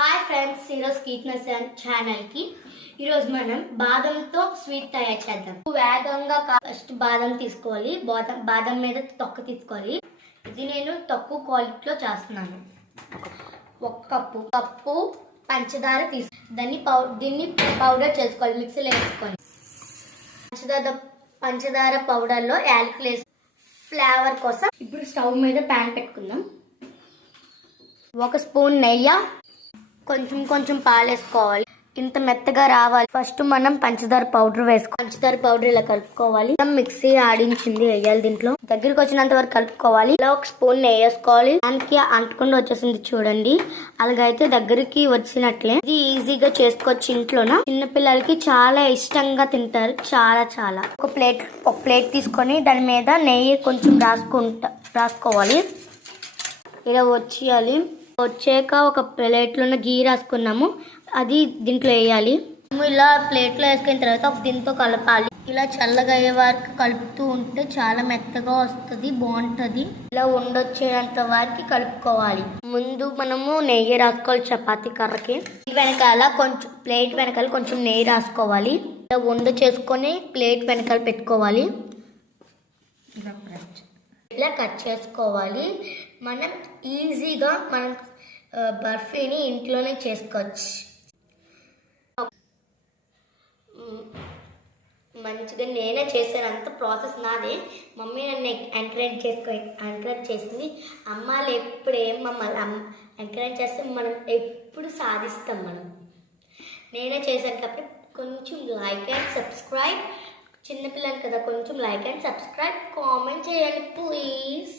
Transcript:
Hi friends, ఈరోజు కీర్తన ఛానల్కి ఈరోజు మనం బాదంతో స్వీట్ తయారు చేద్దాం. వేగంగా ఫస్ట్ బాదం తీసుకోవాలి. బాదం మీద తొక్క తీసుకోవాలి. ఇది నేను తక్కువ క్వాలిటీలో చేస్తున్నాను. ఒక కప్పు పంచదార దీన్ని పౌడర్ చేసుకోవాలి. మిక్సీలో వేసుకోవాలి. పంచదార పౌడర్లో యాలకులు వేసి ఫ్లేవర్ కోసం ఇప్పుడు స్టవ్ మీద ప్యాన్ పెట్టుకుందాం. 1 స్పూన్ నెయ్యి, కొంచెం పాలు వేసుకోవాలి. ఇంత మెత్తగా రావాలి. ఫస్ట్ మనం పంచదార పౌడర్ వేసుకోవాలి. పంచదార పౌడర్ ఇలా కలుపుకోవాలి. మిక్సీ ఆడించింది వేయాలి. దీంట్లో దగ్గరికి వచ్చినంత వరకు కలుపుకోవాలి. ఇలా 1 స్పూన్ నెయ్యి వేసుకోవాలి. దానికి అంటకుండా వచ్చేసింది చూడండి. అలాగైతే దగ్గరికి వచ్చినట్లే. ఇది ఈజీగా చేసుకోవచ్చు ఇంట్లోన. చిన్నపిల్లలకి చాలా ఇష్టంగా తింటారు. చాలా ఒక ప్లేట్ తీసుకొని దాని మీద నెయ్యి కొంచెం రాసుకోవాలి. ఇలా వచ్చాక ఒక ప్లేట్లో గీ రాసుకున్నాము. అది దీంట్లో వేయాలి. ఇలా ప్లేట్లో వేసుకున్న తర్వాత దీంతో కలపాలి. ఇలా చల్లగా అయ్యే వరకు కలుపుతూ ఉంటే చాలా మెత్తగా వస్తుంది, బాగుంటుంది. ఇలా ఉండొచ్చేంత వరకు కలుపుకోవాలి. ముందు మనము నెయ్యి రాసుకోవాలి చపాతీ కర్రకి. ప్లేట్ వెనకాల కొంచెం నెయ్యి రాసుకోవాలి. ఇలా ఉండ చేసుకొని ప్లేట్ వెనకాల పెట్టుకోవాలి. ఇలా కట్ చేసుకోవాలి. మనం ఈజీగా బర్ఫీని ఇంట్లోనే చేసుకోవచ్చు. మంచిగా నేనే చేశాను. అంత ప్రాసెస్ నాదే. మమ్మీ నన్ను ఎంకరేజ్ చేసింది. అమ్మాలు ఎప్పుడు మమ్మల్ని ఎంకరేజ్ చేస్తే మనం ఎప్పుడు సాధిస్తాం. నేనే చేశాను కాబట్టి కొంచెం లైక్ అండ్ సబ్స్క్రైబ్. చిన్నపిల్లలు కదా, కొంచెం లైక్ అండ్ సబ్స్క్రైబ్, కామెంట్ చేయండి ప్లీజ్.